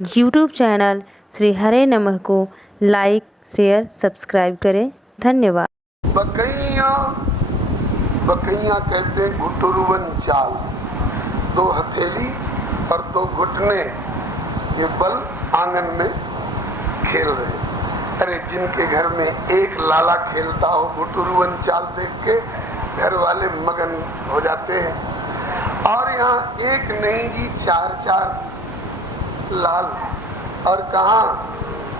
YouTube channel Shri हरे नमः को like, share, subscribe करें। धन्यवाद। बकैया बकैया कहते हैं घुटुरवन चाल, दो हथेली और दो घुटने ये बल आंगन में खेल रहे। अरे जिनके घर में एक लाला खेलता हो घुटुरवन चाल देख के घर वाले मगन हो जाते हैं। और यहाँ एक नहीं जी चार चार लाल, और कहा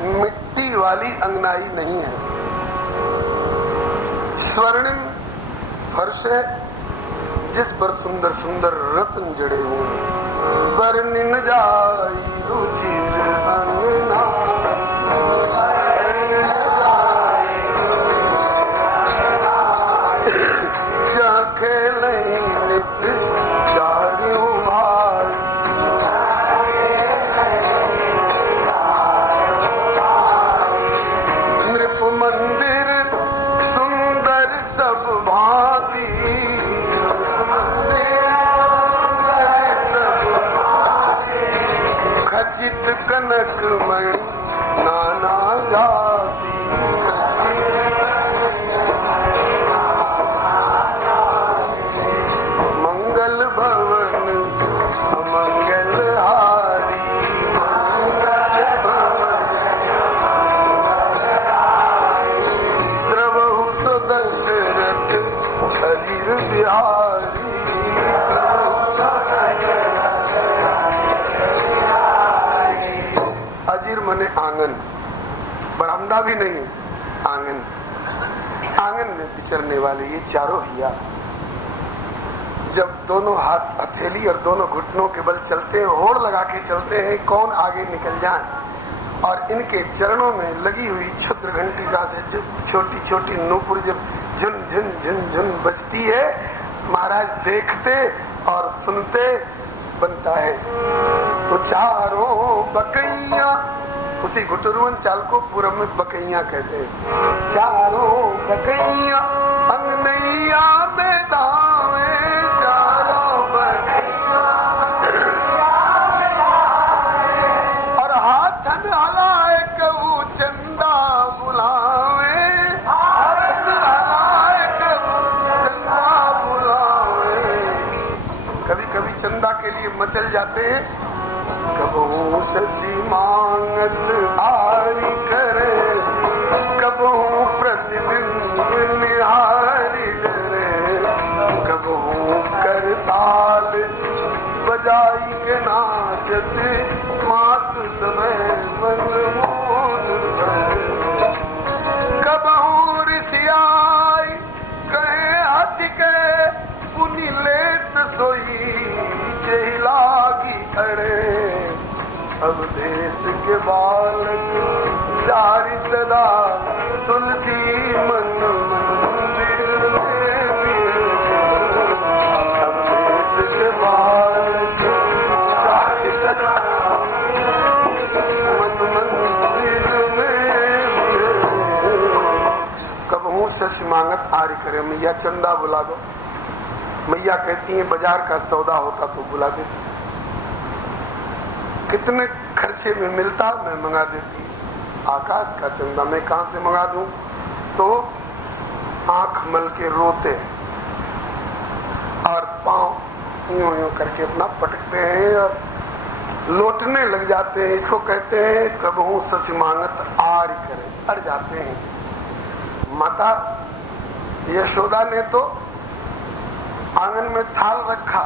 मिट्टी वाली अंगनाई नहीं है, स्वर्णिम फर्श है जिस पर सुंदर सुंदर रत्न जड़े हुए। वर्णिन जाई रुचिर अंगना, जहाँ खेले नित चारियों भाई। नृप मंदिर सुंदर सब भांति, खचित कनक मणि नाना जाति। मंगल भवन अमंगल हारी, मंगल भवन द्रवहु सुदशरथ अजीर बिहारी। अजीर मने आंगन, बरामदा भी नहीं, आंगन। आंगन में विचरने वाले ये चारों हिया जब दोनों हाथ हथेली और दोनों घुटनों के बल चलते हैं, होड़ लगा के चलते हैं कौन आगे निकल जाए। और इनके चरणों में लगी हुई क्षुद्र घंटिका से छोटी छोटी नूपुर जब झुन झुन झुन झुन बजती है, महाराज देखते और सुनते बनता है। तो चारों बकैया, उसी घुटुरवन चाल को पूरब में बकैया कहते हैं। चारों बकैया अंगनैया में दावे, चारों बकैया और हाथन हलाए कबू चंदा बुलावे, हाथन हलाए कबू चंदा बुलावे। कभी कभी चंदा के लिए मचल जाते हैं। कबहू शशि मांगत आरी करे, कबहू प्रतिबिंब निहारी डरे, कबहू करताल बजाई के नाचत मात समय मन मोद। कबहू ऋषियाई कहे हाथी के पुनि लेत सोई, जही लागी अरे अब देश के बालक चारि सदा तुलसी मन मंदिर में भी। अब देश के बालक चारि सदा मन मंदिर में भी। कबहू शशि मांगत आरी करे, मैया चंदा बुला दो। मैया कहती है बाजार का सौदा होता तो बुला देती, कितने खर्चे में मिलता मैं मंगा देती। आकाश का चंदा मैं कहां से मंगा दूं? तो आंख मल के रोते और पांव यूं यूं करके अपना पटकते हैं और लौटने लग जाते हैं। इसको कहते हैं कबहू शशि मांगत आरी करे, अड़ जाते हैं। माता यशोदा ने तो आंगन में थाल रखा,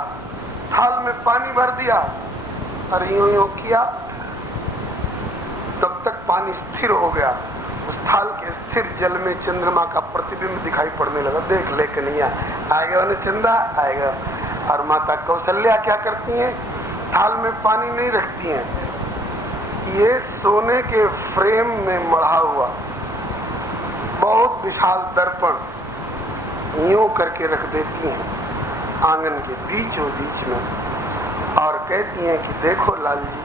थाल में पानी भर दिया और यूं यूं किया, तब तक पानी स्थिर हो गया। उस थाल के स्थिर जल में चंद्रमा का प्रतिबिंब दिखाई पड़ने लगा। देख ले कन्हैया आएगा उन्हें चंदा आएगा। और माता कौशल्या क्या करती हैं? थाल में पानी नहीं रखती हैं, ये सोने के फ्रेम में मढ़ा हुआ बहुत विशाल दर्पण यूं करके रख देती हैं आंगन के बीचों बीच में और कहती हैं कि देखो लाल जी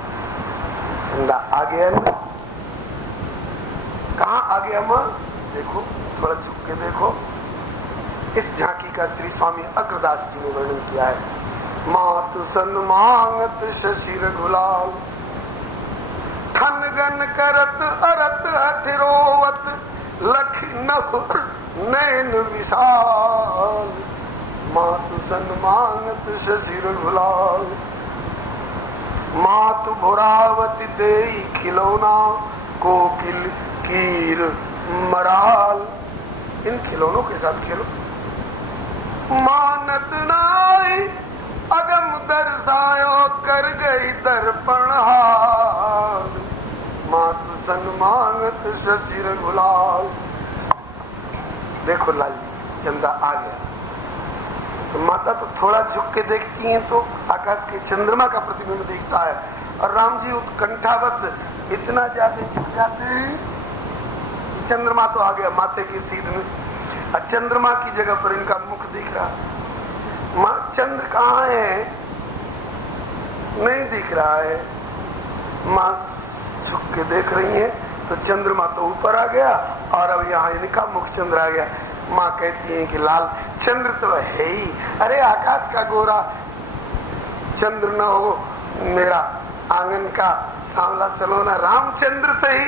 चंदा आ गया ना। कहाँ आ गया माँ? देखो थोड़ा झुक के देखो। इस झांकी का श्री स्वामी अग्रदास जी ने वर्णन किया है। मातु सन मांगत शशि रघुलाल, गन करत अरत हठिरोवत लख नभ नैन विशाल मातु सन मांगत शशिर गुलाल मातु भुरावती देई खिलौना कोकिल कीर मराल। इन खिलौनों के साथ खेलो। मानत नाई अगम दर्शायो कर गई दर्पण हाल मातु सन मांगत शशिर गुलाल। देखो लाल चंदा आ गया तो माता तो थोड़ा झुक के देखती हैं तो आकाश के चंद्रमा का प्रतिबिंब दिखता है और राम जी उत्कंठावश इतना ज्यादा झुक जाते हैं। चंद्रमा तो आ गया माथे की सीध में और चंद्रमा की जगह पर इनका मुख दिख रहा। मां चंद्र कहाँ है नहीं दिख रहा है। मां झुक के देख रही है तो चंद्रमा तो ऊपर आ गया और अब यहाँ इनका मुख चंद्र आ गया। माँ कहती है कि लाल चंद्र तो है ही, अरे आकाश का गोरा चंद्र न हो मेरा आंगन का सांवला सलोना रामचंद्र सही।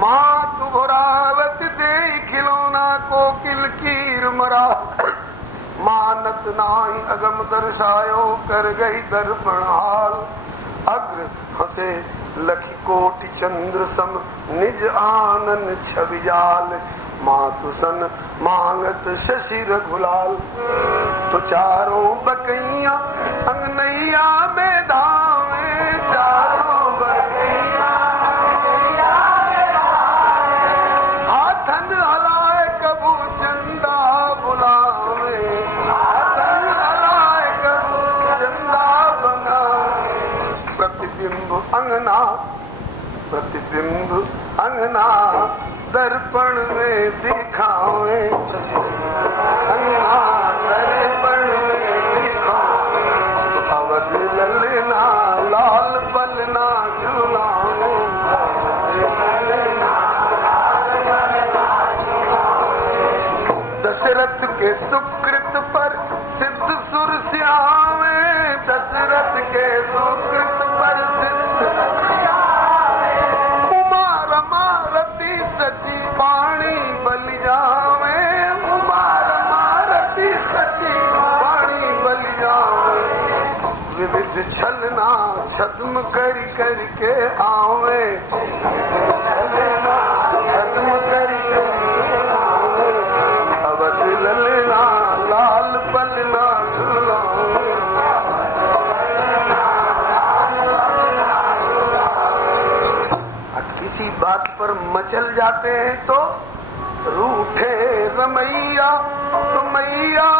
माँ तू भोरावत दे खिलौना कोकिल कीर मरा मानत नाही अगम दर्शायो कर गई दर्पण हाल। अग्र हसे लखी कोटि चंद्र सम निज आनन छवि जाल मातु सन मांगत शशिर गुलाल। तो चारों बकैया अंगनैया में धावे चारों बकैया हाथन हलाए कबू चंदा बुलावे हाथन हलाए कबू चंदा बनावे। प्रतिबिंब अंगना दर्पण में दिखावे अंगना दर्पण में दिखावे। अवध ललना लाल पलना झुलावे दशरथ के सुकृत पर सिद्ध सुर श्यामे दशरथ के सुकृत पर सिद्ध उमा रमा रति सची वाणी बलि जावे उमा रमा रति सची वाणी बलि जावे। विविध छलना छद्म करी करके आवे छद्म करी करके आवे। अवध ललना लाल पलना झुलावे किसी बात पर मचल जाते हैं तो रूठे रमैया तो मैया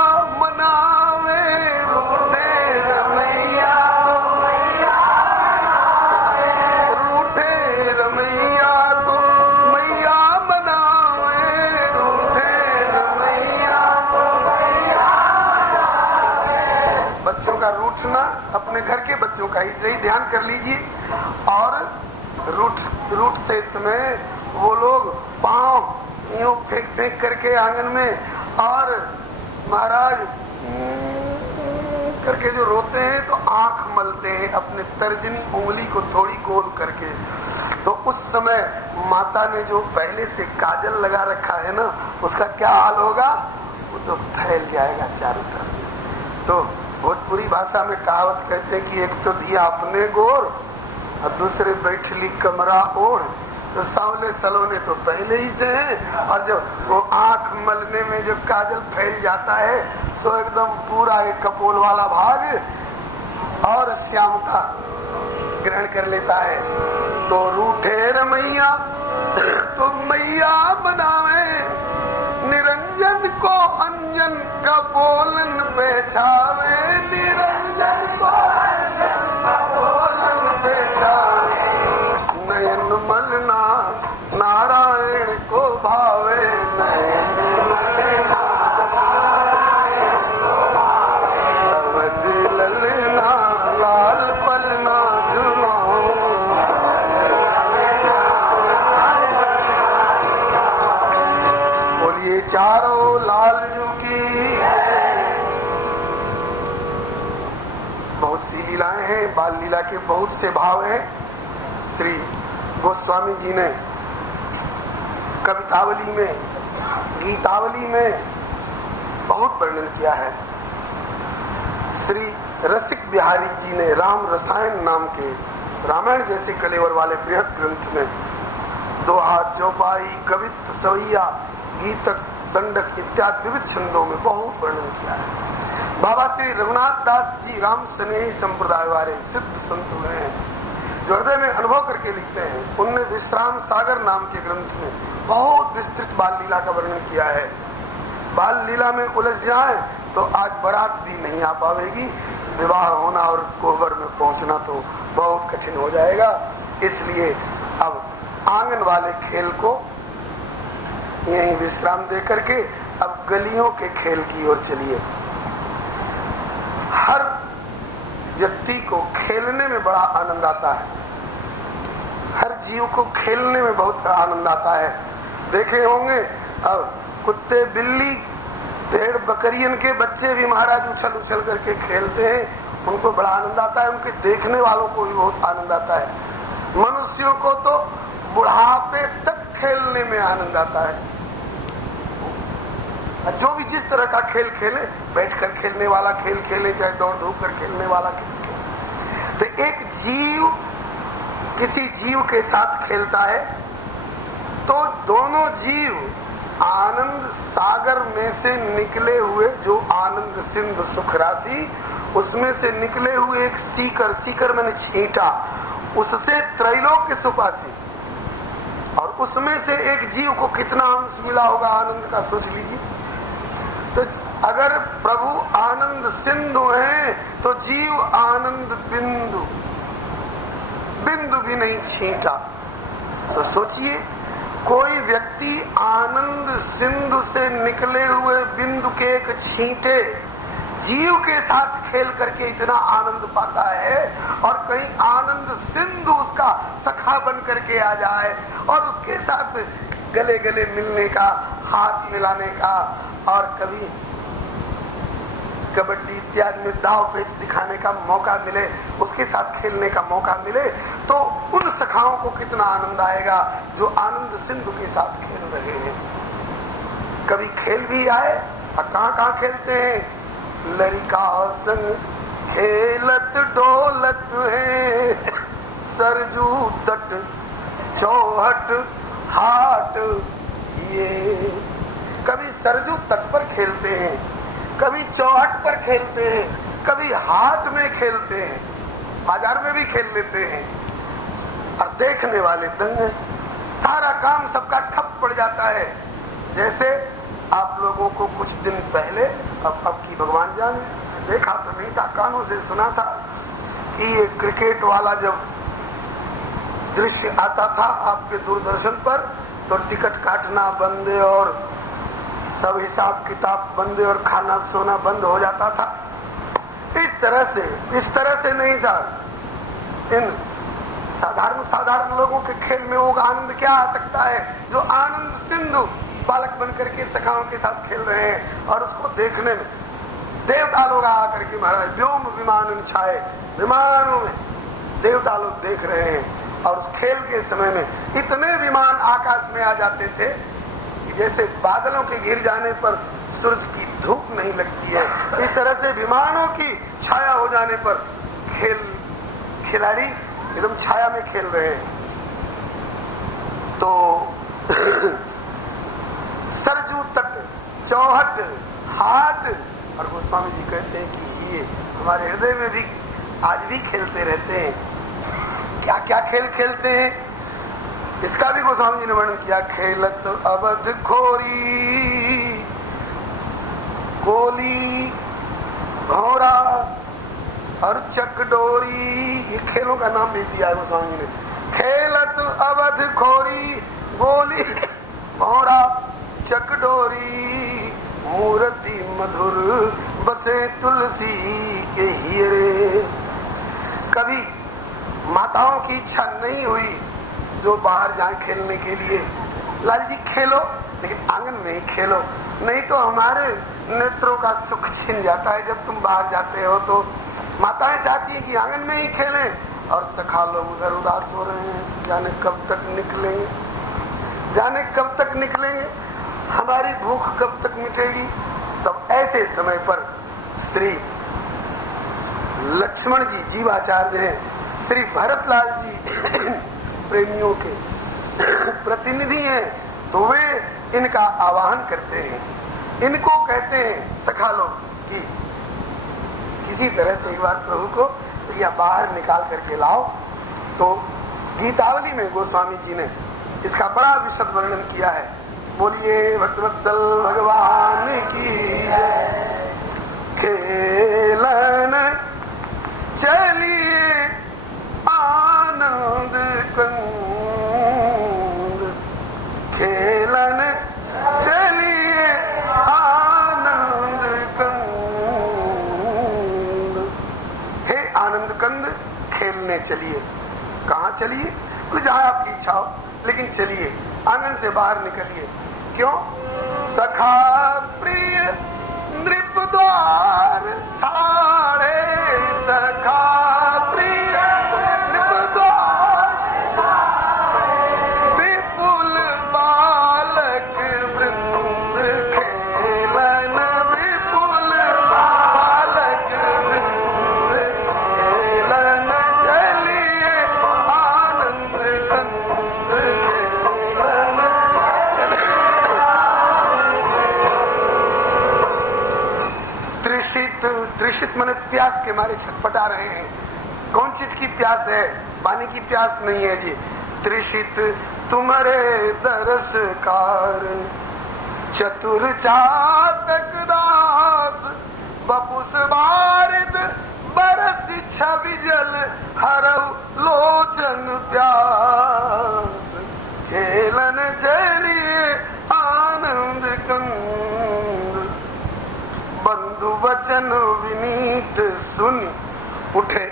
मनावे रूठे रमैया तो मैया रूठे रमैया तो मैया मनावे रूठे रमैया तो मैया। बच्चों का रूठना अपने घर के बच्चों का ही सही ध्यान कर लीजिए। और रूठते समय वो लोग पांव यूं फेंक फेंक करके आंगन में और महाराज करके जो रोते हैं तो आंख मलते हैं अपने तर्जनी उंगली को थोड़ी गोल करके। तो उस समय माता ने जो पहले से काजल लगा रखा है ना उसका क्या हाल होगा वो तो फैल जाएगा चारों तरफ। तो भोजपुरी भाषा में कहावत कहते हैं कि एक तो दिया अपने गोर और दूसरे बैठली कमरा ओढ़। तो सांवले सलोने तो पहले ही थे और जब वो आंख मलने में जो काजल फैल जाता है तो एकदम पूरा एक कपोल वाला भाग और श्यामता ग्रहण कर लेता है। तो रूठे रमैया तो मैया बनावे निरंजन को अंजन का बोलन बेचावे निरंजन को अंजन का बोलन बेचावे। नयन मलना नारायण को भावे नयन मलना नारायण को भावे। अवध ललना लाल पलना झुलावे बोलिए चारों लाल जू की। बहुत सी लीलाएं हैं, बाल लीला के बहुत से भाव हैं। श्री गोस्वामी जी ने कवितावली में, गीतावली में बहुत वर्णन किया है। श्री रसिक बिहारी जी ने राम रसायन नाम के रामायण जैसे कलेवर वाले बृहद ग्रंथ में दोहा, चौपाई, कवित्व, सवैया, गीतक, दंडक इत्यादि विविध छंदों में बहुत वर्णन किया है। बाबा श्री रघुनाथ दास जी राम स्नेही संप्रदाय वाले सिद्ध संत हुए हैं, जो हृदय में अनुभव करके लिखते हैं। उनने विश्राम सागर नाम के ग्रंथ में बहुत विस्तृत बाल लीला का वर्णन किया है। बाल लीला में उलझ जाए तो आज बारात भी नहीं आ पाएगी, विवाह होना और कोहबर में पहुंचना तो बहुत कठिन हो जाएगा। इसलिए अब आंगन वाले खेल को यहीं विश्राम दे करके अब गलियों के खेल की ओर चलिए। हर व्यक्ति को खेलने में बड़ा आनंद आता है, हर जीव को खेलने में बहुत आनंद आता है। देखे होंगे अब कुत्ते, बिल्ली, भेड़, बकरियन के बच्चे भी महाराज उछल उछल करके खेलते हैं, उनको बड़ा आनंद आता है, उनके देखने वालों को भी बहुत आनंद आता है। मनुष्यों को तो बुढ़ापे तक खेलने में आनंद आता है। जो भी जिस तरह का खेल खेले, बैठकर खेलने वाला खेल खेले, चाहे दौड़ धूप कर खेलने वाला खेल खेले। तो एक जीव किसी जीव के साथ खेलता है तो दोनों जीव आनंद सागर में से निकले हुए, जो आनंद सिंधु सुख राशि, उसमें से निकले हुए एक सीकर, सीकर मैंने छींटा, उससे त्रैलोक्य सुपासी, और उसमें से एक जीव को कितना अंश मिला होगा आनंद का, सोच लीजिए। तो अगर प्रभु आनंद सिंधु हैं तो जीव आनंद बिंदु, बिंदु भी नहीं छींटा। तो सोचिए, कोई व्यक्ति आनंद सिंधु से निकले हुए बिंदु के एक छींटे जीव के साथ खेल करके इतना आनंद पाता है, और कहीं आनंद सिंधु उसका सखा बन करके आ जाए और उसके साथ गले गले मिलने का, हाथ मिलाने का, और कभी कबड्डी इत्यादि में दाव पेच दिखाने का मौका मिले, उसके साथ खेलने का मौका मिले, तो उन सखाओं को कितना आनंद आएगा जो आनंद सिंधु के साथ खेल रहे हैं। कभी खेल भी आए, और कहाँ खेलते हैं, लड़का संग खेलत डोलत है, सरजू तट चौहट हाट, ये कभी सरजू तट पर खेलते हैं, कभी चौहट पर खेलते हैं, कभी हाट में खेलते हैं, बाजार में भी खेल लेते हैं, और देखने वाले दंग हैं। सारा काम सबका ठप पड़ जाता है। जैसे आप लोगों को कुछ दिन पहले, अब की भगवान जाने, देखा तो नहीं था, कानों से सुना था कि ये क्रिकेट वाला जब दृश्य आता था आपके दूरदर्शन पर, तो टिकट काटना बंद और सब हिसाब किताब बंद और खाना सोना बंद हो जाता था। इस तरह से नहीं सर, इन साधारण लोगों के खेल में वो आनंद क्या आ सकता है जो आनंद सिंधु बालक बन करके सखाओं के साथ खेल रहे हैं, और उसको देखने में देवता लोग आकर के महाराज व्योम विमान छाए, विमानों में देवता लोग देख रहे हैं, और उस खेल के समय में इतने विमान आकाश में आ जाते थे कि जैसे बादलों के घिर जाने पर सूरज की धूप नहीं लगती है, इस तरह से विमानों की छाया हो जाने पर खिलाड़ी एकदम छाया में खेल रहे हैं। तो सरजू तट चौहट हाट, और गोस्वामी जी कहते हैं कि ये हमारे हृदय में भी आज भी खेलते रहते हैं। क्या क्या खेल खेलते हैं, इसका भी गोस्वामी जी ने वर्णन किया। खेलत अवध खोरी, गोली, घोड़ा और चकडोरी, ये खेलों का नाम भी दिया है गोस्वामी जी ने। खेलत अवध खोरी, गोली, घोड़ा, चकडोरी, मूर्ति मधुर बसे तुलसी के हीरे। कभी माताओं की इच्छा नहीं हुई जो बाहर जाए खेलने के लिए, लाल जी खेलो लेकिन आंगन में ही खेलो, नहीं तो हमारे नेत्रों का सुख छिन जाता है। जब तुम बाहर जाते हो तो माताएं चाहती हैं कि आंगन में ही खेलें, और सखा लोग उधर उदास हो रहे हैं, जाने कब तक निकलेंगे, जाने कब तक निकलेंगे, हमारी भूख कब तक मिटेगी। तब ऐसे समय पर श्री लक्ष्मण जी जीवाचार्य हैं, श्री भरतलाल जी प्रेमियों के प्रतिनिधि हैं, तो वे इनका आवाहन करते हैं। इनको कहते हैं सखा लोग कि किसी तरह से एक बार प्रभु को या बाहर निकाल करके लाओ। तो गीतावली में गोस्वामी जी ने इसका बड़ा विशद वर्णन किया है। बोलिए भक्तवत्सल भगवान की जय। खेलन चलिए आनंद कंद, खेलन चलिए आनंद कंद। हे आनंद कंद, खेलने चलिए। कहाँ चलिए? तो जहाँ आपकी इच्छा हो, लेकिन चलिए, आंगन से बाहर निकलिए। क्यों? सखा प्रिय नृप द्वार ठाड़े, सखा प्रिय नृप द्वार, विपुल बालक वृंद खेलन, विपुल बालक वृंद खेलन चलिए आनंद कंद, खेलन। त्रिषित मन प्यास के मारे छटपटा रहे हैं। कौन चीज की प्यास है? पानी की प्यास नहीं है जी। त्रिषित तुम्हारे दरस कारण, चतुर चातक दास, बपुस बारिद बरस छवि जल, हरहु लोचन प्यास, खेलन चलिए आनंद कंद। बंधु वचन विनीत सुनि, उठे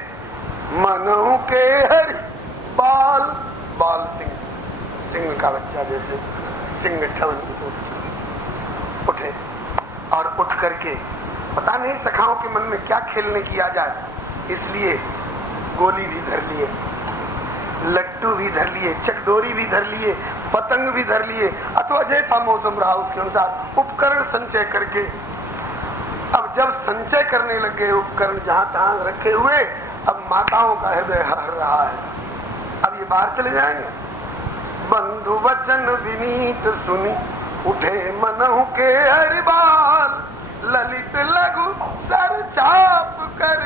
मनहु के हरि बाल। बाल सिंह, सिंह का बच्चा जैसे सिंह उठे और उठ करके पता नहीं सखाओं के मन में क्या खेलने किया जाए, इसलिए गोली भी धर लिए, लट्टू भी धर लिए, चकडोरी भी धर लिए, पतंग भी धर लिए, अथवा जैसा मौसम रहा उसके अनुसार उपकरण संचय करके। अब जब संचय करने लगे उपकरण जहां तहां रखे हुए, अब माताओं का हृदय हर रहा है। अब ये बाहर चले जाएंगे। बंधु वचन विनीत सुनी, उठे मनहु के हरि बाल, ललित लघु सर चाप कर,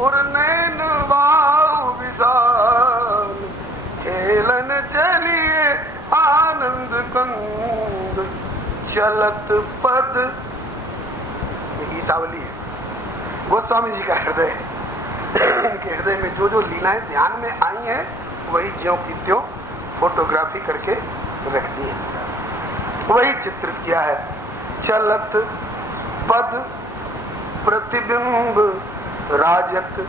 उर्नैन वाहु विशाल, खेलन चलिए आनंद कंद, चलत पद। गीतावली है, गोस्वामी जी का हृदय है। इनके हृदय में जो जो लीलाएं ध्यान में आई हैं, वही ज्यों की त्यों फोटोग्राफी करके रख दी है, वही चित्र किया है। चलत पद प्रतिबिंब राजत,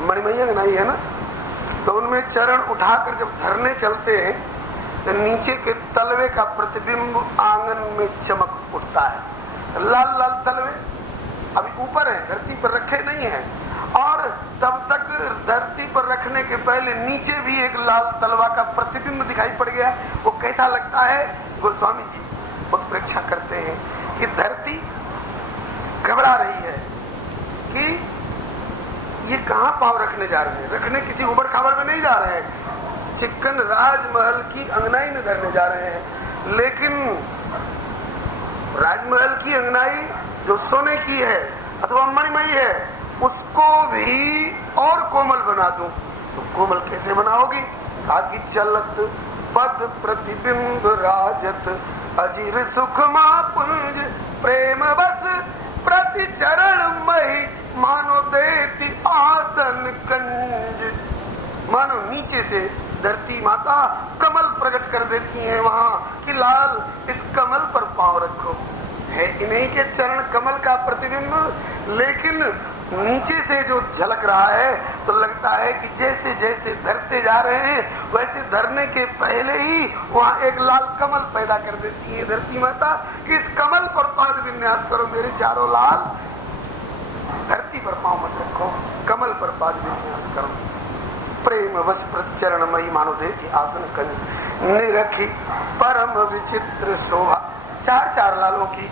मणिमैया नहीं है ना, तो उनमें चरण उठाकर जब धरने चलते हैं तो नीचे के तलवे का प्रतिबिंब आंगन में चमक उठता है। लाल लाल तलवे अभी ऊपर है, धरती पर रखे नहीं है, और तब तक धरती पर रखने के पहले नीचे भी एक लाल तलवा का प्रतिबिंब दिखाई पड़ गया। वो कैसा लगता है? गोस्वामी जी उत्प्रेक्षा करते हैं कि धरती घबरा रही है कि ये कहां पांव रखने जा रहे हैं। रखने किसी उबड़ खाबड़ में नहीं जा रहे हैं, चिक्कन राजमहल की अंगनाई में धरने जा रहे हैं। लेकिन राजमहल की अंगनाई जो सोने की है अथवा मणिमयी है, उसको भी और कोमल बना दूं, तो कोमल कैसे बनाओगी? कहा कि चलत पद प्रतिबिंब राजत, अजीर सुखमा पुंज प्रेम बस, प्रति चरण मही मानो देती आसन कंज। मानो नीचे से धरती माता कमल प्रकट कर देती है वहां कि लाल इस कमल पर पांव रखो। है इन्हीं के चरण कमल का प्रतिबिंब, लेकिन नीचे से जो झलक रहा है तो लगता है कि जैसे जैसे धरते जा रहे हैं वैसे धरने के पहले ही वहां एक लाल कमल पैदा कर देती है धरती माता कि इस कमल पर पाद विन्यास करो मेरे चारों लाल, धरती पर पांव मत रखो, कमल पर पाद विन्यास करो। प्रेम वश प्रचरण मई मानो देती आसन कंज निरखी परम विचित्र शोभा। चार चार लालों की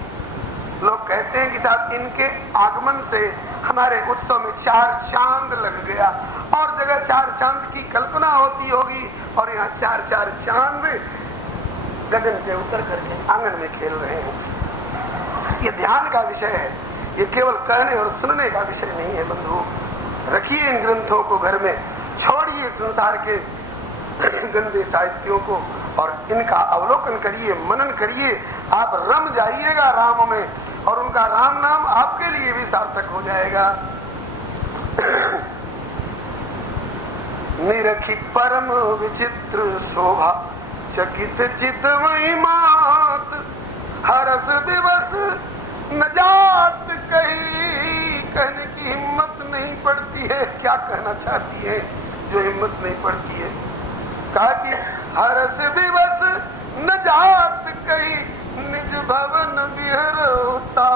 लोग कहते हैं कि साहब इनके आगमन से हमारे उत्सव में चार चांद लग गया, और जगह चार चांद की कल्पना होती होगी और यहाँ चार चार चांद गगन से उतर करके आंगन में खेल रहे हैं। ये ध्यान का विषय है, ये केवल कहने और सुनने का विषय नहीं है बंधु। रखिए इन ग्रंथों को घर में, छोड़िए संसार के गंदे साहित्यों को और इनका अवलोकन करिए, मनन करिए। आप रम जाइएगा राम में और उनका राम नाम आपके लिए भी सार्थक हो जाएगा। निरखी परम विचित्र शोभा चकित चित महिमात हरस दिवस न जात कही। कहने की हिम्मत नहीं पड़ती है, क्या कहना चाहती है जो हिम्मत नहीं पड़ती है। कहा कि हरस दिवस न जात कही निज भवन बिहरतात।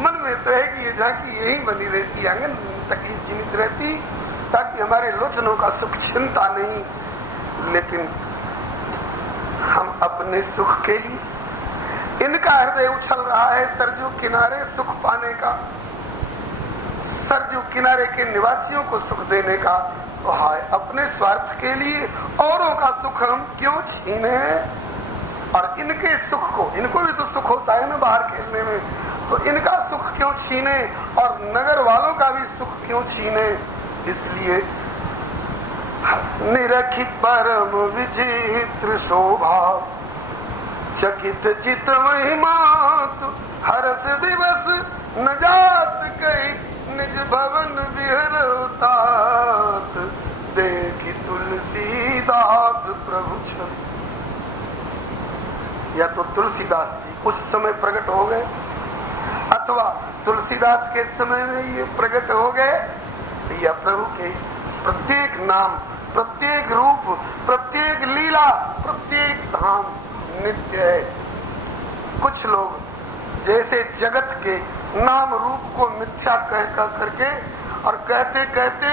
मन में तो है कि ये झांकी यही बनी रहती, आंगन तक ही सीमित रहती, ताकि हमारे लोचनों का सुख चिंता नहीं। लेकिन हम अपने सुख के लिए, इनका हृदय उछल रहा है सरजू किनारे सुख पाने का, सरजू किनारे के निवासियों को सुख देने का। तो हाय अपने स्वार्थ के लिए औरों का सुख हम क्यों छीने, और इनके सुख को, इनको भी तो सुख होता है ना बाहर खेलने में, तो इनका सुख क्यों छीने और नगर वालों का भी सुख क्यों छीने। इसलिए निरखी परम विचित्र शोभा चकित चित महिमात हरस दिवस न जात कही निज भवन बिहरतात। देखी तुलसीदास प्रभु छवि। या तो तुलसीदास जी उस समय प्रकट हो गए अथवा तुलसीदास के समय में ये प्रकट हो गए, या प्रभु के प्रत्येक नाम, प्रत्येक रूप, प्रत्येक लीला, प्रत्येक धाम नित्य है। कुछ लोग जैसे जगत के नाम रूप को मिथ्या कह करके और कहते कहते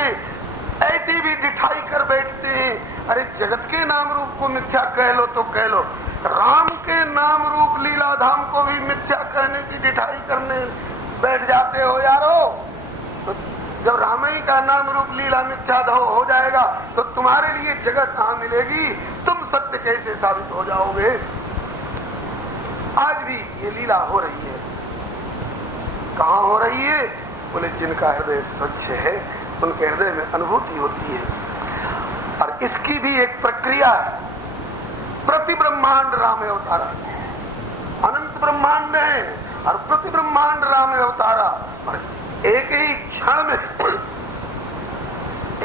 ऐसी भी दिठाई कर बैठते हैं। अरे जगत के नाम रूप को मिथ्या कह लो तो कह लो, राम के नाम रूप लीला धाम को भी मिथ्या कहने की दिठाई करने बैठ जाते हो यारो। तो जब रामई का नाम रूप लीला मिथ्या हो जाएगा तो तुम्हारे लिए जगत कहां मिलेगी, तुम सत्य कैसे साबित हो जाओगे। आज भी ये लीला हो रही है। कहां हो रही है? बोले जिनका हृदय स्वच्छ है उनके हृदय में अनुभूति होती है। और इसकी भी एक प्रक्रिया है। प्रति ब्रह्मांड राम अवतारा, अनंत ब्रह्मांड है और प्रति ब्रह्मांड राम अवतारा। और एक ही क्षण में,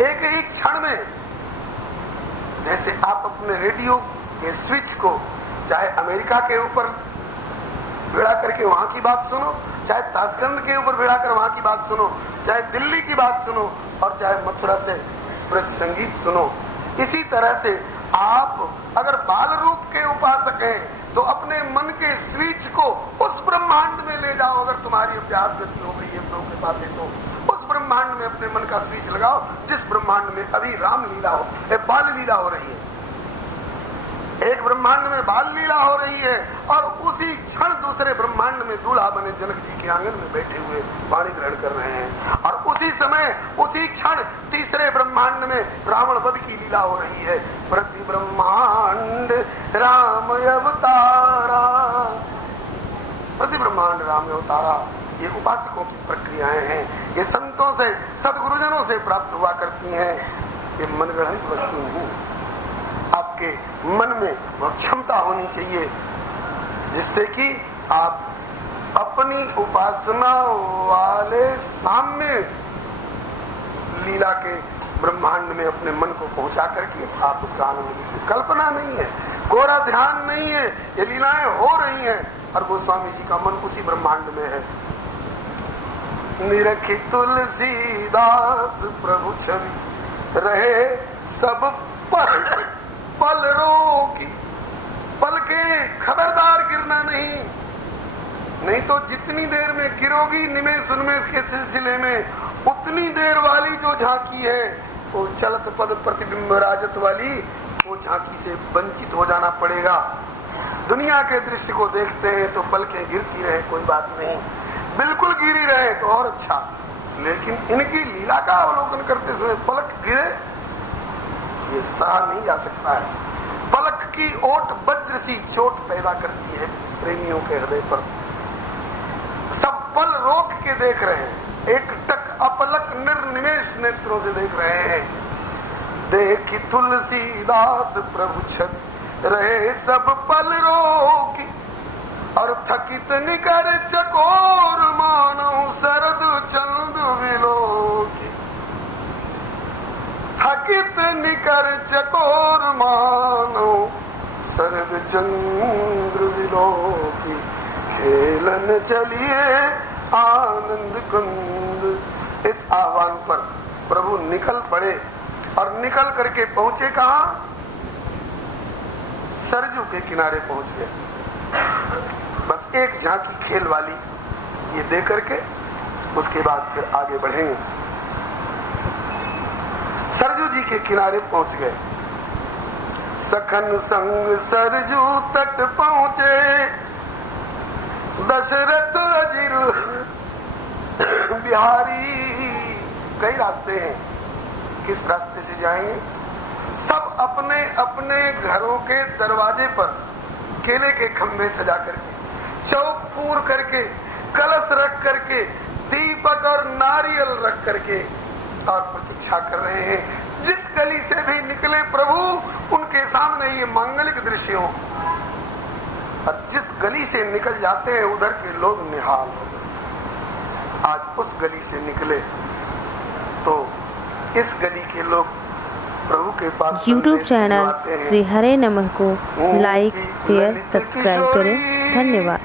एक ही क्षण में, जैसे आप अपने रेडियो के स्विच को चाहे अमेरिका के ऊपर भिड़ा करके वहां की बात सुनो, चाहे ताशकंद के ऊपर भिड़ा कर वहां की बात सुनो, चाहे दिल्ली की बात सुनो और चाहे मथुरा से ब्रज संगीत सुनो। इसी तरह से आप अगर बाल रूप के उपासक हैं तो अपने मन के स्विच को उस ब्रह्मांड में ले जाओ। अगर तुम्हारी अभ्यास गति हो गई है प्रभु के पास तो उस ब्रह्मांड में अपने मन का स्विच लगाओ जिस ब्रह्मांड में अभी राम लीला हो, बाल लीला हो रही है। एक ब्रह्मांड में बाल लीला हो रही है और उसी क्षण दूसरे ब्रह्मांड में दूल्हा बने जनक जी के आंगन में बैठे हुए वाणी ग्रहण कर रहे हैं। और उसी समय, उसी क्षण तीसरे ब्रह्मांड में रावण वध की लीला हो रही है। प्रति ब्रह्मांड राम अवतारा, प्रति ब्रह्मांड राम अवतारा। ये उपासकों की प्रक्रियाएं हैं, ये संतों से, सदगुरुजनों से प्राप्त हुआ करती हैं। ये मनगढ़ंत वस्तु नहीं। आपके मन में वह क्षमता होनी चाहिए जिससे कि आप अपनी उपासना वाले सामने लीला के ब्रह्मांड में अपने मन को पहुंचा करके आप उसका आनंद लीजिए। कल्पना नहीं है, कोरा ध्यान नहीं है, ये लीलाएं हो रही हैं और गोस्वामी जी का मन उसी ब्रह्मांड में है। निरखी तुलसीदास प्रभु छवि रहे सब पल रोकी, पल के खबरदार गिरना नहीं तो जितनी देर में गिरोगी निमेष उन्मेष के सिलसिले में उतनी देर वाली जो झांकी है वो चलत पद प्रतिबिंब राजत वाली, वो झांकी से वंचित हो जाना पड़ेगा। दुनिया के दृश्य को देखते हैं तो पलकें गिरती रहे कोई बात नहीं, बिल्कुल गिरी रहे तो और अच्छा, लेकिन इनकी लीला का अवलोकन करते समय पलक गिरे, ये सहा नहीं जा सकता है। पलक की ओट वज्र सी चोट पैदा करती है प्रेमियों के हृदय पर। सब पल रोक के देख रहे हैं, एक टक अपलक निर्निमेष नेत्रों से देख रहे हैं। देखी तुलसीदास प्रभु छत रहे सब पल रोकी, और थकित निकर चकोर मानो शरद चंद विलोकी। थकित निकर चकोर मानो शरद चंद्र विलोकी। खेलन चलिए आनंद कुंद। इस आह्वान पर प्रभु निकल पड़े और निकल करके पहुंचे कहां? सरजू के किनारे पहुंच गए। बस एक झांकी खेल वाली ये दे करके उसके बाद फिर आगे बढ़ेंगे। सरजू जी के किनारे पहुंच गए। सखन संग सरजू तट पहुंचे, दशरथ अजिर बिहारी। कई रास्ते हैं, किस रास्ते से जाएंगे? सब अपने अपने घरों के दरवाजे पर केले के खंभे सजा करके, चौक पूर करके, कलश रख करके, दीपक और नारियल रख करके और प्रतीक्षा कर रहे हैं। जिस गली से भी निकले प्रभु उनके सामने ये मांगलिक दृश्य हो, और जिस गली से निकल जाते हैं उधर के लोग निहाल हो गए। आज उस गली से निकले तो इस गली के लोग प्रभु के पास YouTube चैनल श्री हरे नमः को लाइक शेयर सब्सक्राइब करें। धन्यवाद।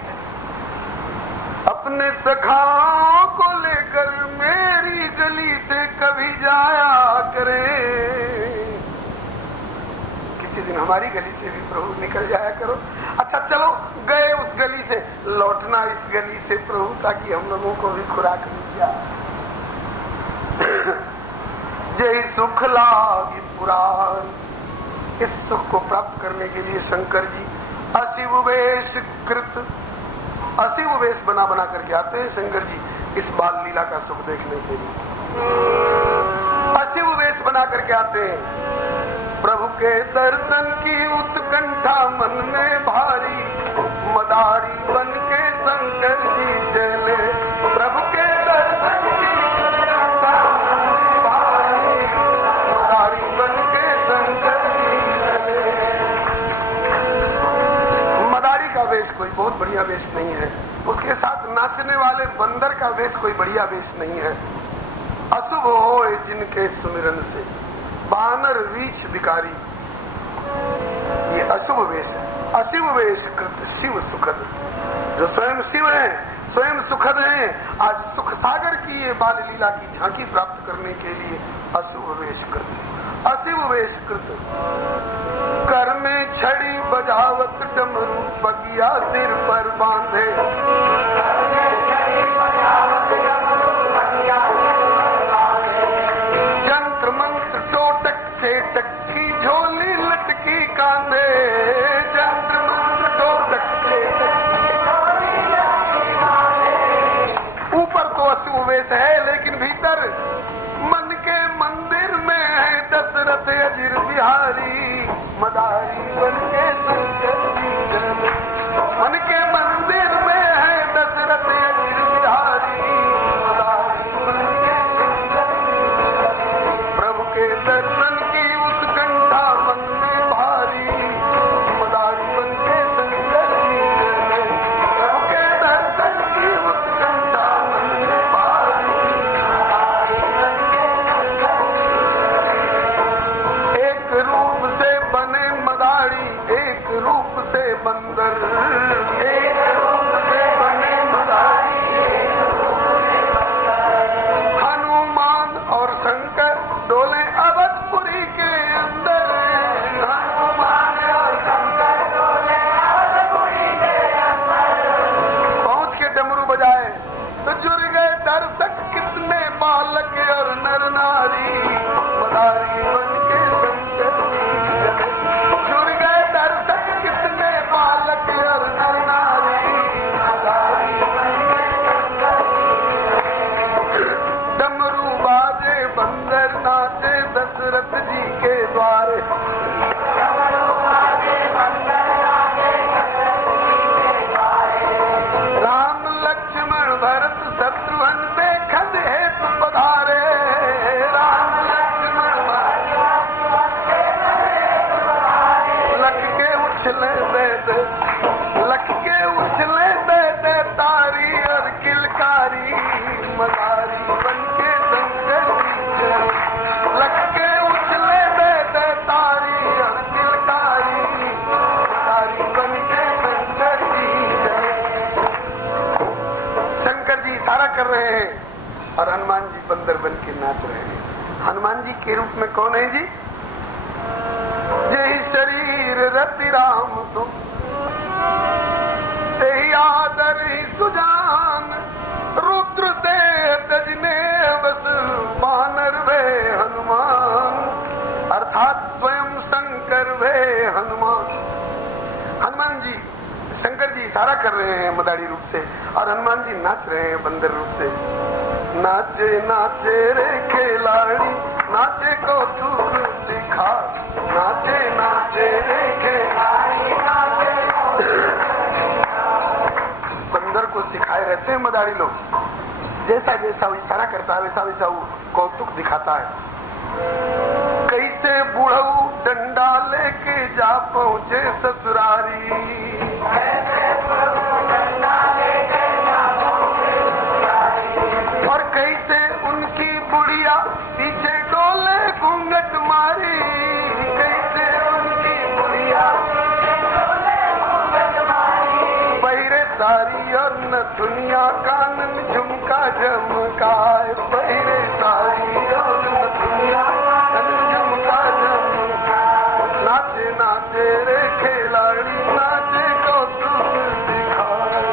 अपने सखाओं को लेकर मेरी गली से कभी जाया करें। किसी दिन हमारी गली से भी प्रभु निकल जाया करो। अच्छा चलो, गए उस गली से, लौटना इस गली से प्रभु, ताकि हम लोगों को भी खुराक मिल जाए। जय सुख लागी पुराण। इस सुख को प्राप्त करने के लिए शंकर जी अशिव वेश कृत, अशिव वेश बना बना करके आते हैं शंकर जी इस बाल लीला का सुख देखने के लिए। अशिव वेश बना करके आते हैं। प्रभु के दर्शन की उत्कंठा मन में भारी, मदारी बन के शंकर जी चले। प्रभु के दर्शन की उत्कंठा मन में भारी, मदारी बन के शंकर जी चले। मदारी का वेश कोई बहुत बढ़िया वेश नहीं है, उसके साथ नाचने वाले बंदर का वेश कोई बढ़िया वेश नहीं है। अशुभ होए जिनके सुमिरन से बानर रीछ विकारी, ये अशुभ वेश है। अशिव वेश कृत शिव सुखद, जो स्वयं शिव है, स्वयं सुखद है, आज सुख सागर की ये बाल लीला की झांकी प्राप्त करने के लिए अशुभ वेश कृत, अशिव वेश कृत। कर में छड़ी बजावत डमरू बगिया सिर पर बांधे, जंत्र मंत्र टोटक चेटक की झोली लटकी कांधे, जंत्र मंत्र टोटक चेटक की झोली लटकी कांधे। ऊपर तो अशुभ वेश है, लेकिन भीतर मन के मंदिर में है दशरथ अजिर बिहारी, मदारी बन के शंकर जी चले। मन के मंदिर में है दशरथ अजिर बिहारी, मदारी बन के शंकर जी चले। प्रभु के दर्शन की उत्कंठा मन में भारी, मदारी बन के शंकर जी चले। प्रभु के दर्शन की उत्कंठा मन में भारी, मदारी बन के शंकर जी। एक रूप से बने मदारी, एक रूप से बंदर, एक रूप से बने मदारी, एक रूप से बंदर। हनुमान और शंकर डोले अवधपुरी के अंदर, हनुमान और शंकर डोले अवधपुरी के अंदर। पहुंच के डमरू बजाए तो जुड़ गए दर्शक, कितने बालक उछले दे दे, लक्के उछले दे दे तारी और किलकारी, मदारी बनके शंकर जी चले। लक्के उछले दे दे तारी और किलकारी, मदारी बनके शंकर जी चले। शंकर जी इशारा कर रहे हैं और हनुमान जी बंदर बन के नाच रहे हैं। हनुमान जी के रूप में कौन है जी? जय शरीर रति राम सो, तेहि आदर ही सुजान, रुद्र दे तजने बस वानर वे हनुमान, अर्थात स्वयं शंकर वे हनुमान। हनुमान जी, शंकर जी इशारा कर रहे हैं मदारी रूप से और हनुमान जी नाच रहे हैं बंदर रूप से। नाचे नाचे रे खिलाड़ी, नाचे को दुख दिखा, नाचे नाचे रे खिलाड़ी, नाचे। बंदर को सिखाए रहते हैं मदारी लोग, जैसा जैसा वो इशारा करता है वैसा वैसा वो कौतुक दिखाता है। कैसे बुढ़ऊ डंडा लेके जा पहुंचे ससुरारी, और कैसे उनकी बुढ़िया पीछे डोले घूंघट मारी, कैसे उनकी बुढ़िया पहिरे सारी और नथुनिया कानन झुमका झमकाए, पहिरे सारी और नथुनिया कानन झुमका झमकाए। नाचे नाचे रे खिलाड़ी, नाचे कौतुक दिखाए।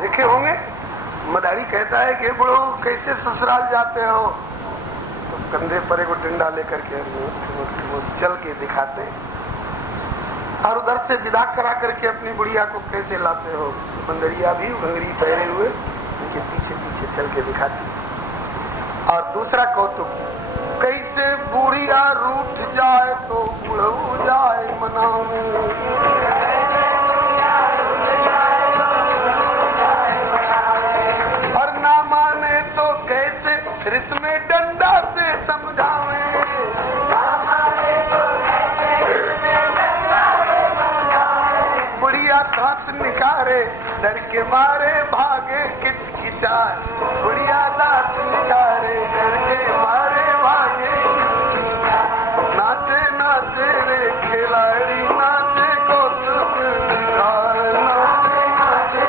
देखे होंगे मदारी कहता है कि बुढ़ो कैसे ससुराल जाते हो, तो कंधे पर एक डंडा लेकर के वो चल के दिखाते हैं और उधर से विदा करा करके अपनी बुढ़िया को कैसे लाते हो, बंदरिया भी घंगरी पहने हुए उनके पीछे पीछे चल के दिखाती। और दूसरा कौतुक, कैसे बुढ़िया रूठ जाए तो बुढ़ऊ जाए मनाने, और ना माने तो कैसे रिश्मे डंडा से समझावे, बुढ़िया दांत निकारे डर के मारे भागे किचकिचाए, बुढ़िया दांत निकारे डर के मारे भागे। नाचे नाचे रे खिलाड़ी, नाचे कौतुक दिखाए, नाचे नाचे।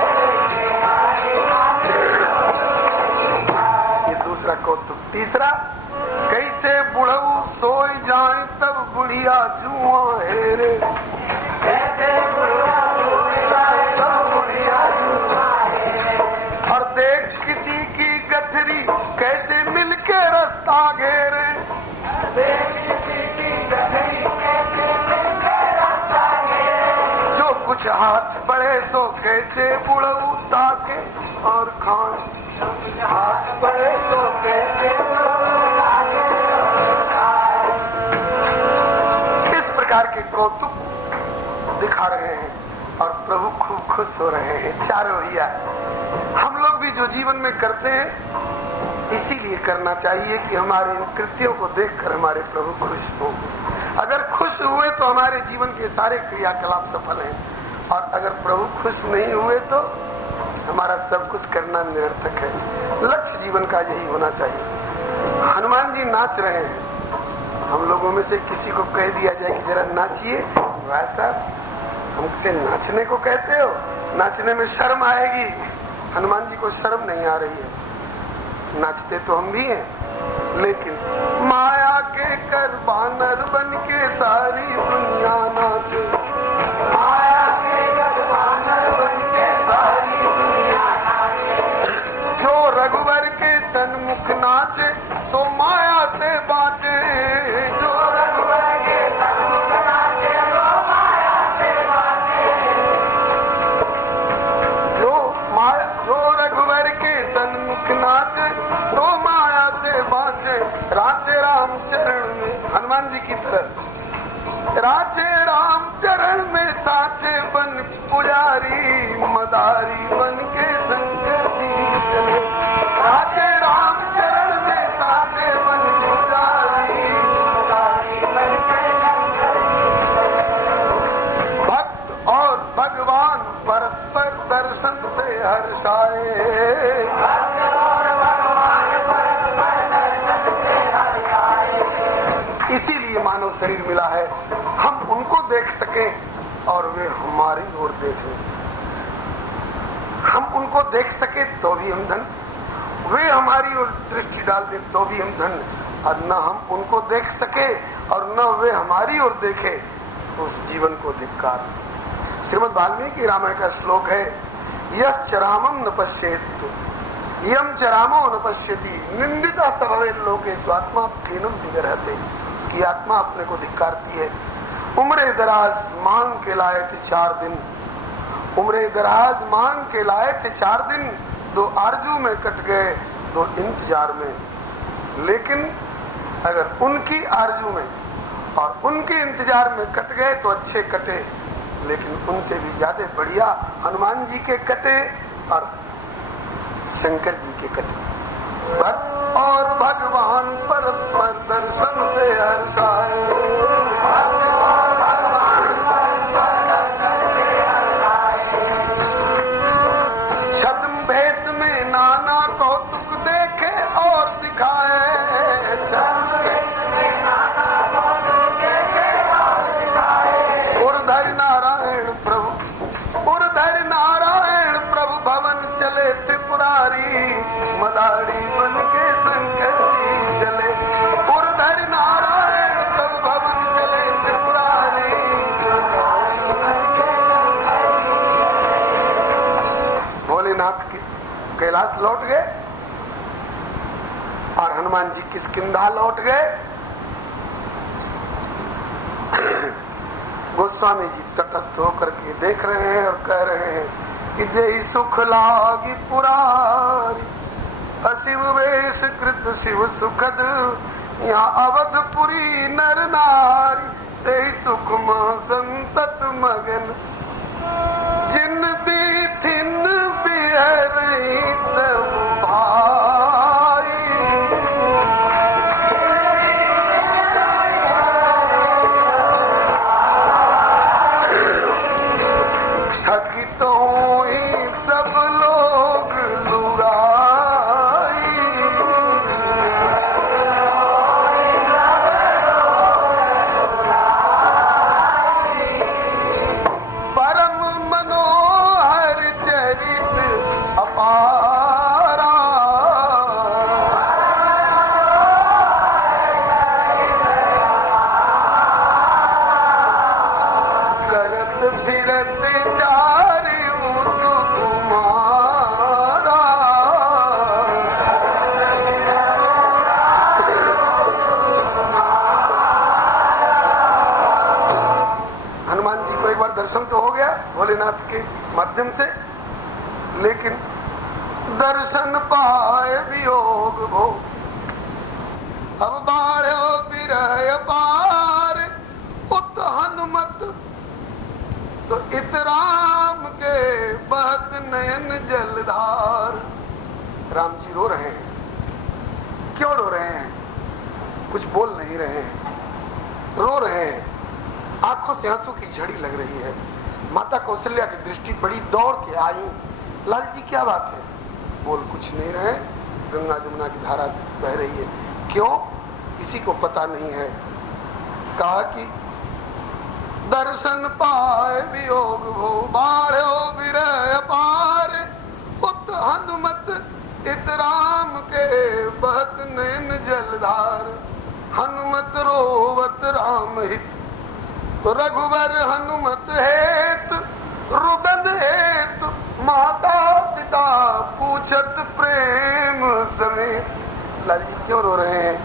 ये दूसरा कौतुक। तीसरा, कैसे बुढ़ऊ सोई जाए तब बुढ़िया जुआ हेरे, और देख किसी की गठरी कैसे मिलके रास्ता घेरे, जो कुछ हाथ बढ़े तो कैसे बुढ़ऊ ताके और खाए, हाथ बढ़े तो कैसे इस प्रकार के कौतुक दिखा रहे हैं और प्रभु खूब खुश हो रहे हैं। चारों भैया हम लोग भी जो जीवन में करते हैं इसीलिए करना चाहिए कि हमारे इन कृत्यों को देखकर हमारे प्रभु खुश हो। अगर खुश हुए तो हमारे जीवन के सारे क्रियाकलाप सफल हैं, और अगर प्रभु खुश नहीं हुए तो हमारा सब कुछ करना निरर्थक है। लक्ष्य जीवन का यही होना चाहिए। हनुमान जी नाच रहे हैं, हम लोगों में से किसी को कह दिया जाए कि जरा नाचिए, वैसा हमसे नाचने को कहते हो, नाचने में शर्म आएगी। हनुमान जी को शर्म नहीं आ रही है, नाचते तो हम भी हैं, लेकिन माया के कर बानर बन के सारी दुनिया नाचे, माया के कर बानर बन के सारी दुनिया नाचे। जो रघुवर के सन्मुख नाचे सो माया से बाँचे, जो रघुवर के सन्मुख नाचे सो माया से बाँचे। जो रघुवर के सन्मुख नाचे सो माया से बाँचे। राचे राम चरण में, हनुमान जी की तरह, राचे राम चरण में साचे बन पुजारी, मदारी बन के शंकर जी चले। राचे राम चरण में साचे बन पुजारी, शरीर मिला है, हम उनको देख सकें और वे हमारी ओर देखें। हम उनको देख सके तो भी हम धन, वे हमारी ओर दृष्टि डाल दे तो भी हम धन, और न हम उनको देख सके और न वे हमारी ओर देखे तो उस जीवन को धिक्कार। श्रीमद् वाल्मीकि रामायण का श्लोक है, यस् चरामं न पश्येत् यम चरामो न पश्यति निंदिता तभवेत् लोके स्वात्मा कीनम विगरहते। उसकी आत्मा अपने को धिक्कारती है। उम्रे दराज मांग के लाए थे 4 दिन, उम्रे दराज मांग के लाए थे 4 दिन, 2 आरजू में कट गए 2 इंतजार में। लेकिन अगर उनकी आरजू में और उनके इंतजार में कट गए तो अच्छे कटे, लेकिन उनसे भी ज्यादा बढ़िया हनुमान जी के कटे और शंकर जी के कटे। भक्त और भगवान परस्पर दर्शन से हर्षाए, छद्म भेष में नाना कौतुक देखे और दिखाए, उर्धर नारायण प्रभु, उर्धर नारायण प्रभु भवन चले त्रिपुरारी, मदारी बन के शंकर जी चले, उर्धर नारायण प्रभु भवन चले त्रिपुरारी। भोलेनाथ के कैलाश लौट गए और हनुमान जी किष्किंधा लौट गए। गोस्वामी जी तटस्थ होकर के देख रहे हैं और कह रहे हैं कि जय सुख लागी पुरारी, अशिव वेश कृत शिव सुखद, यहाँ अवधपुरी नर नारी, तेहि सुख में संतत मगन, जिन बीथिन बिहरई सब भाई, थकित हुई सब लोग लुगाई, परम मनोहर चरित अपारा, करत फिरत चारियों सुकुमारा। हनुमान जी को एक बार दर्शन तो हो गया भोलेनाथ के माध्यम से, लेकिन दर्शन पाए वियोग भो, अब बाढ़ो बिरह पार उत हनुमत, तो इत राम के बहत नयन जलधार। राम जी रो रहे हैं। क्यों रो रहे हैं? कुछ बोल नहीं रहे हैं, रो रहे हैं। आंखों से आंसू की झड़ी लग रही है। माता कौशल्या की दृष्टि बड़ी दौड़ के आई, लाल जी क्या बात है? बोल कुछ नहीं रहे, गंगा जमुना की धारा बह रही है। क्यों? किसी को पता नहीं है। कहा कि दर्शन पाए वियोग भो, बाढ़ो विरह पार उत हनुमत, इत राम के बहत नैन जलधार। हनुमत रोवत राम हित, रघुवर हनुमत हेत, रुदन हेत माता पिता पूछत प्रेम समेत। लाल जी क्यों रो रहे हैं?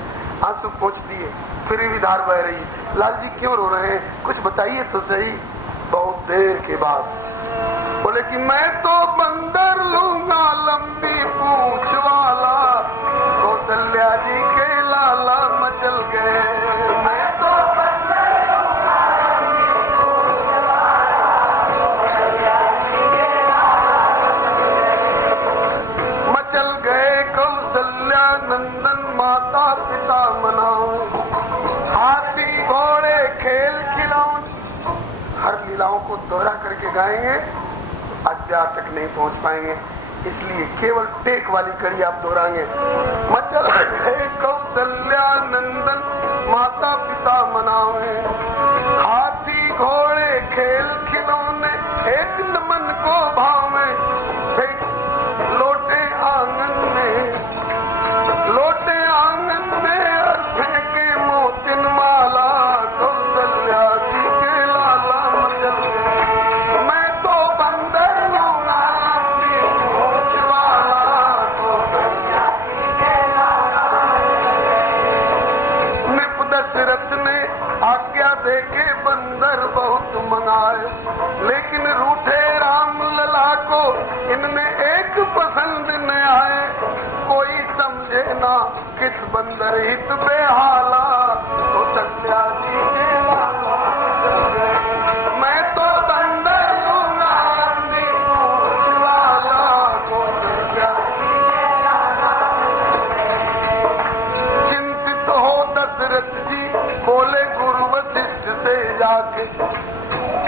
आंसू पोंछ दिए, फिर भी धार बह रही है। लाल जी क्यों रो रहे हैं? कुछ बताइए तो सही। बहुत देर के बाद बोले कि मैं तो बंदर लूंगा लंबी पूंछ वाला, कौशल्या जी के लाला मचल गए। मैं तो मचल गए कौशल्या नंदन माता पिता मनाओ, हाथी घोड़े खेल खिलौने। हर लीलाओं को दोहरा करके गाएंगे, अध्याय तक नहीं पहुंच पाएंगे, इसलिए केवल टेक वाली कड़ी आप दोहराएंगे। मचल गए कौशल्या नंदन माता पिता मनावे, किस बंदर हित बेहाला, कौशल्या जी के लाला चल गए। मैं तो बंदर हूँ नारंगी पूछ वाला, कौशल्या चिंतित हो दशरथ जी बोले गुरु वशिष्ठ से जाके,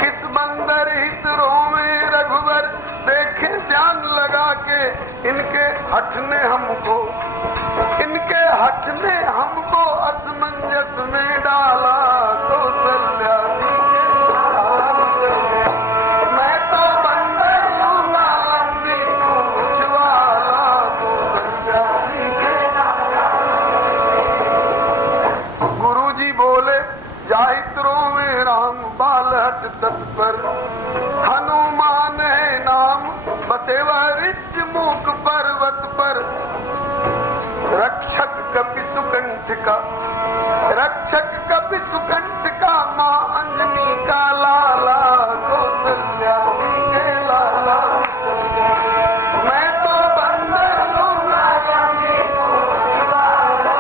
किस बंदर हित रोवे रघुवर देखे ध्यान लगा के, इनके हठ ने हमको असमंजस में डाला, कौशल्या जी के लाला चल गए। मैं तो बंदर हूँ नारंगी पूछ वाला, कौशल्या जी के गुरु जी बोले जाहित रोवे राम बाल हट तत्पर, हनुमान है नाम बसे वह ऋषि मुख पर्वत पर, रक्षक कपि सुकंठ का माँ अंजनी का लाला, कौशल्या जी के लाला चल गए। मैं तो बंदर हूँ नारंगी पूछ वाला,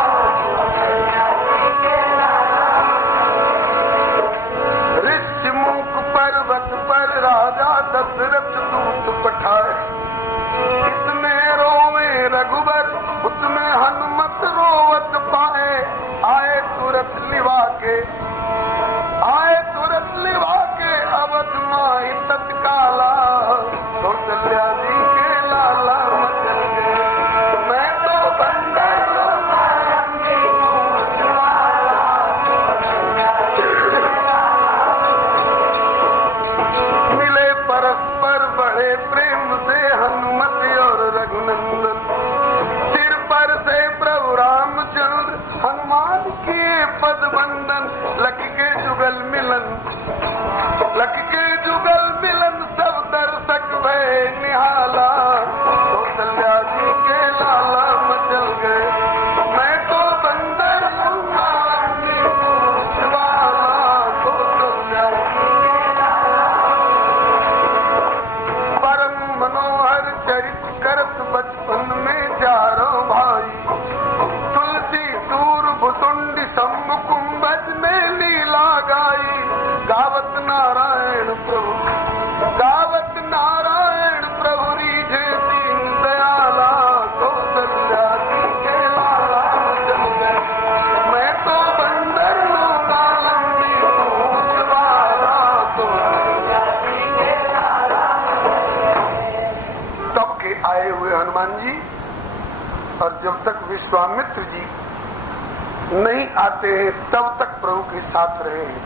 कौशल्या जी के लाला। ऋषिमुख पर्वत पर राजा दशरथ दूत पठाए, इतने रोवे रघुबर उतने हनुमत रोवत पाए, आए तुरंत लिवा के अवध माही तत्काला, कौशल्या जी के लाला मचल गए। मैं तो बंदर हूँ नारंगी पूछ वाला, मिले परस्पर बड़े प्रेम से हनुमत और रघुनंदन, सिर पर से प्रभु रामचंद्र हनुमान किए पद बंदन, लख के जुगल मिलन सब दर्शक भय निहाला, कौशल्या जी के लाला मचल गए। मैं तो बंदर हूँ नारंगी पूछ वाला, कौशल्या जी के लाला। परम मनोहर चरित करत बचपन में चारों भाई, तुलसी सूर भुसुंडी सम्मुकुंभज ने लीला गाई, गावत नारायण प्रभु रीझे दीन दयाला, कौशल्या जी के लाला चल गए। मैं तो बंदर हूँ नारंगी पूछ वाला, कौशल्या जी के लाला। तब के आए हुए हनुमान जी, और जब तक विश्वामित्र जी नहीं आते हैं तब तक प्रभु के साथ रहे हैं।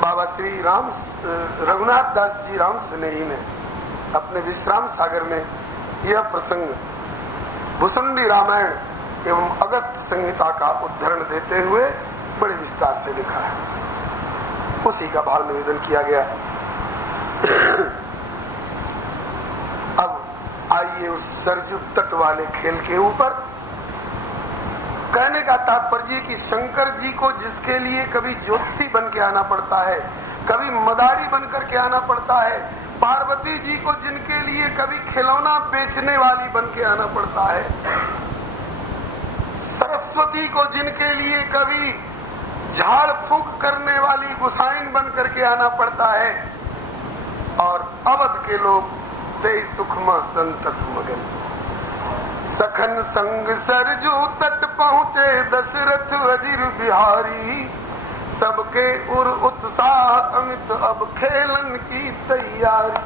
बाबा श्री राम रघुनाथ दास जी राम स्नेही ने अपने विश्राम सागर में यह प्रसंग भुसुंडी रामायण एवं अगस्त संहिता का उद्धरण देते हुए बड़े विस्तार से लिखा है। उसी का भाव निवेदन किया गया। अब आइए उस सरजू तट वाले खेल के ऊपर। कहने का तात्पर्य कि शंकर जी को जिसके लिए कभी ज्योतिषी बन के आना पड़ता है, कभी मदारी बन करके आना पड़ता है, पार्वती जी को जिनके लिए कभी खिलौना बेचने वाली बन के आना पड़ता है, सरस्वती को जिनके लिए कभी झाड़ फूंक करने वाली गुसाइन बन करके आना पड़ता है, और अवध के लोग दे सुखमा संतत मगन। सखन संग सरजू तट पहुँचे दशरथ वजीर बिहारी, सबके उर उत्साह अमित अब खेलन की तैयारी।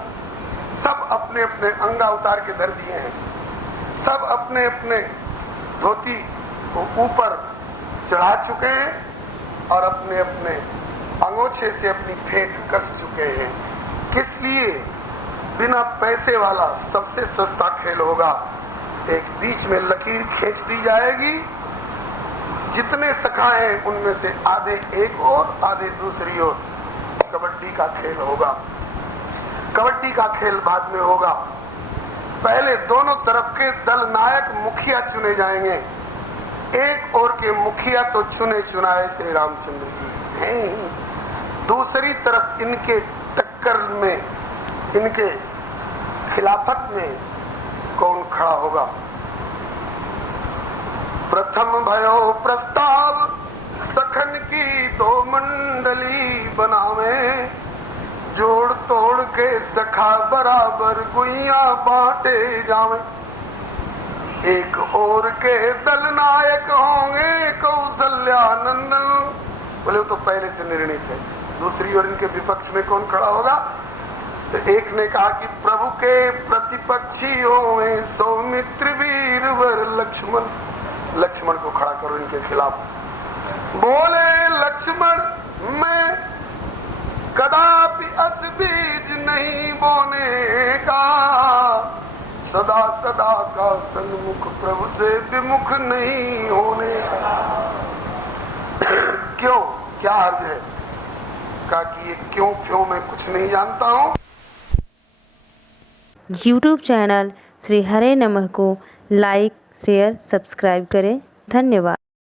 सब अपने अपने अंगा उतार के धर दिए हैं, सब अपने अपने धोती को ऊपर चढ़ा चुके हैं और अपने अपने अंगोछे से अपनी फेंक कस चुके हैं। किस लिए? बिना पैसे वाला सबसे सस्ता खेल होगा। एक बीच में लकीर खींच दी जाएगी, जितने सखाए उनमें से आधे एक और आधे दूसरी ओर। कबड्डी का खेल होगा। कबड्डी का खेल बाद में होगा। पहले दोनों तरफ के दल नायक मुखिया चुने जाएंगे। एक ओर के मुखिया तो चुने चुनाए श्री रामचंद्र जी हैं, दूसरी तरफ इनके टक्कर में, इनके खिलाफत में कौन खड़ा होगा? प्रथम भयो प्रस्ताव सखन की दो मंडली बनावे, जोड़ तोड़ के सखा बराबर गुइया बांटे जावे। एक और के दल नायक होंगे कौशल्यानंदन, बोले वो तो पहले से निर्णित है, दूसरी ओर इनके विपक्ष में कौन खड़ा होगा? तो एक ने कहा कि प्रभु के प्रतिपक्षी होंगे सौमित्र वीर वर लक्ष्मण, लक्ष्मण को खड़ा करो इनके खिलाफ। बोले लक्ष्मण मैं कदापि अस बीज नहीं बोने का, सदा सदा का सन्मुख प्रभु से विमुख नहीं होने का। क्यों, क्या अर्थ है? कहा कि ये क्यों मैं कुछ नहीं जानता हूँ। यूट्यूब चैनल श्री हरे नमः को लाइक शेयर सब्सक्राइब करें। धन्यवाद।